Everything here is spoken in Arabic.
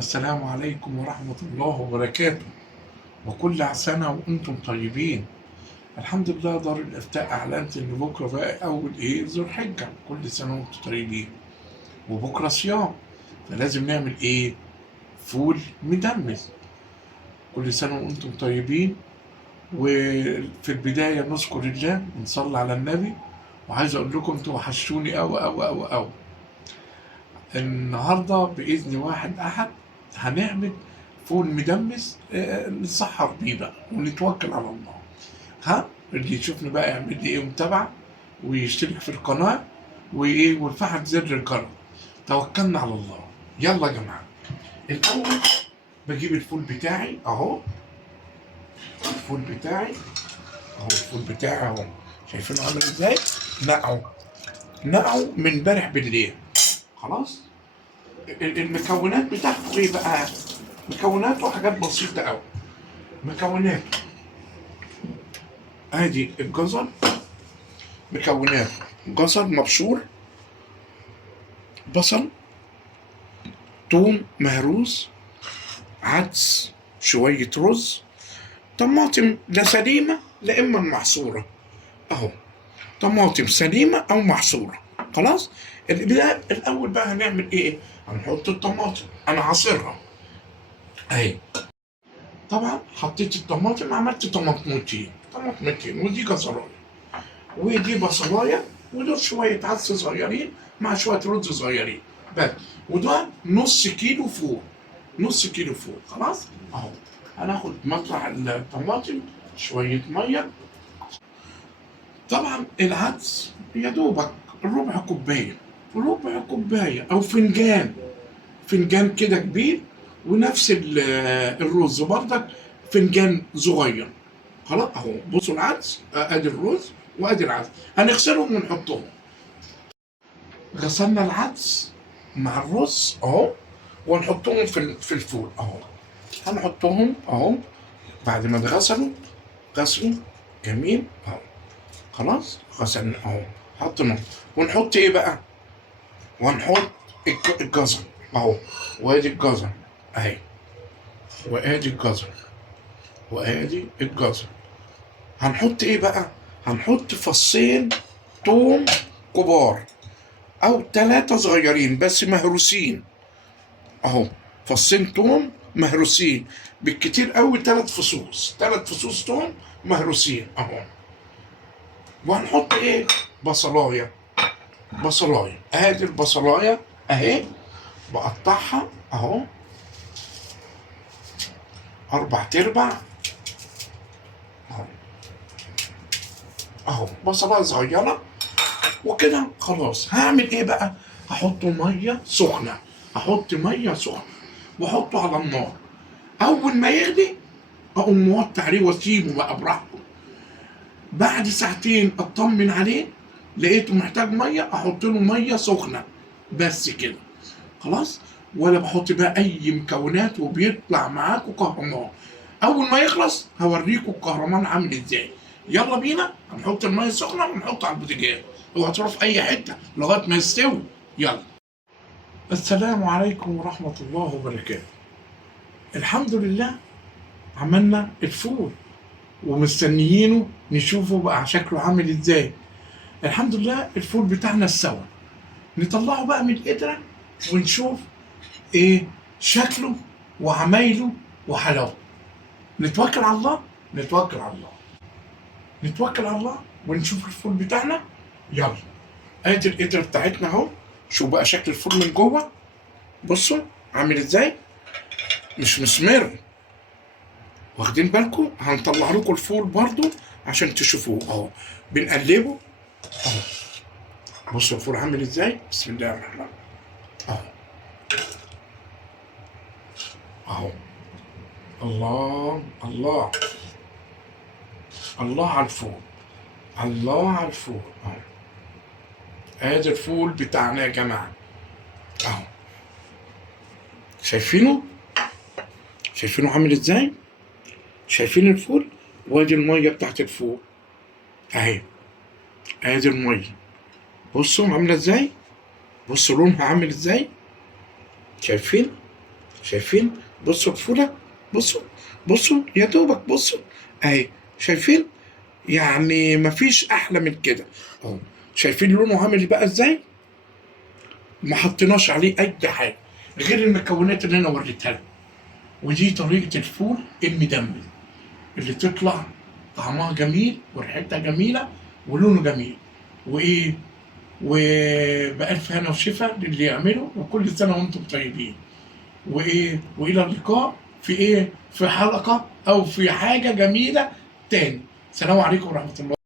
السلام عليكم ورحمة الله وبركاته، وكل سنة وأنتم طيبين. الحمد لله دار الإفتاء أعلنت إن بكرة بقى أول ذو الحجة، كل سنة وأنتم طيبين، وبكرة صيام، فلازم نعمل فول مدمس. كل سنة وأنتم طيبين. وفي البداية نذكر الله ونصلي على النبي، وعايز أقول لكم أنتوا وحشتوني أوي أوي أوي أوي. النهارده بإذن واحد أحد هنعمل فول مدمس، نسحر بيه بقى ونتوكل على الله. اللي يشوفني بقى يعمل لي متابعة ويشترك في القناة ويفعل زر الجرس. توكلنا على الله. يلا يا جماعة، الأول بجيب الفول بتاعي أهو. الفول بتاعي أهو، الفول بتاعي أهو، شايفينه عامل إزاي؟ نقعه من امبارح بالليل. خلاص. المكونات بتاعته ايه بقى؟ مكوناته حاجات بسيطة قوي. مكوناته ادي الجزر، مكوناته جزر مبشور، بصل، توم مهروس، عدس، شوية رز، طماطم لا سليمة لا إما محصورة أهو، طماطم سليمة أو محصورة. خلاص. الأول بقى هنعمل هنحط الطماطم، أنا عصرها أهي. طبعا حطيت الطماطم، عملت طماطمتين ودي جزرايه ودي بصلايه، ودول شويه عدس صغيرين مع شويه رز صغيرين بس. وده نص كيلو فول، نص كيلو فول. خلاص اهو. هناخد مطلع الطماطم شويه ميه. طبعا العدس يا دوبك ربع كوبايه، ربع كوبايه او فنجان، فنجان كده كبير. ونفس الرز برضك فنجان صغير. خلاص اهو. بصوا العدس، ادي الرز وادي العدس، هنغسلهم ونحطهم. غسلنا العدس مع الرز اهو، ونحطهم في الفول اهو. هنحطهم اهو بعد ما اتغسلوا غسلوا جميل اهو. خلاص غسلنا اهو، حطينا. ونحط ايه بقى؟ وهنحط الجزر اهو، وادي الجزر اهي، وادي الجزر، وادي الجزر. هنحط ايه بقى؟ هنحط فصين توم كبار او 3 صغيرين بس مهروسين اهو. فصين توم مهروسين، بالكتير قوي 3 فصوص، 3 فصوص توم مهروسين اهو. وهنحط بصلايه، بصلايه ادي البصلايه اهي، بقطعها اهو 4 ارباع اهو، اهو بصلايه صغيره. وكده خلاص. هعمل ايه بقى؟ هحط ميه سخنه، هحط ميه سخنه واحطه على النار. اول ما يغلي اقوم موطي عليه واسيبه بقى براحته. بعد ساعتين اطمن عليه، لقيته محتاج ميه، احط له ميه سخنه بس كده. خلاص. ولا بحط بقى اي مكونات، وبيطلع معاكوا كهرمان. اول ما يخلص هوريكوا الكهرمان عامل ازاي. يلا بينا، هنحط الميه السخنه ونحطه على البوتاجاز. اوعى تروح في اي حته لغايه ما يستوي. يلا. السلام عليكم ورحمه الله وبركاته. الحمد لله عملنا الفول، ومستنيينه نشوفه بقى شكله عامل ازاي. الحمد لله الفول بتاعنا استوى. نطلعه بقى من القدرة ونشوف ايه شكله وعمايله وحلاوته. نتوكل على الله، نتوكل على الله، نتوكل على الله ونشوف الفول بتاعنا. يلا. ادي القدرة بتاعتنا اهو. شوف بقى شكل الفول من جوه، بصوا عامل ازاي، مش مسمر. واخدين بالكم؟ هنطلع لكم الفول برضو عشان تشوفوه اهو. بنقلبه اهو. بصوا الفول عامل ازاي. بسم الله الرحمن الرحيم اهو، اهو. الله الله، الله على الفول، الله على الفول اهو. ادي الفول بتاعنا يا جماعه اهو. شايفينه؟ شايفينه عامل ازاي؟ شايفين الفول؟ وادي الميه بتاعت الفول اهي. ادي الميه، بصوا عامله ازاي، بصوا لونها عامل ازاي. شايفين؟ شايفين؟ بصوا الفولة، بصوا، بصوا يا دوبك، بصوا اهي، شايفين؟ يعني مفيش احلى من كده اهو. شايفين لونه عامل بقى ازاي؟ ما حطيناش عليه اي حاجه غير المكونات اللي انا وريتها لكم. ودي طريقه الفول المدمس اللي تطلع طعمها جميل وريحتها جميله ولونه جميل. وايه، وبألف هنا وشفا للي يعمله، وكل سنه وانتم طيبين. وايه، والى اللقاء في ايه، في حلقه او في حاجه جميله تاني. السلام عليكم ورحمه الله.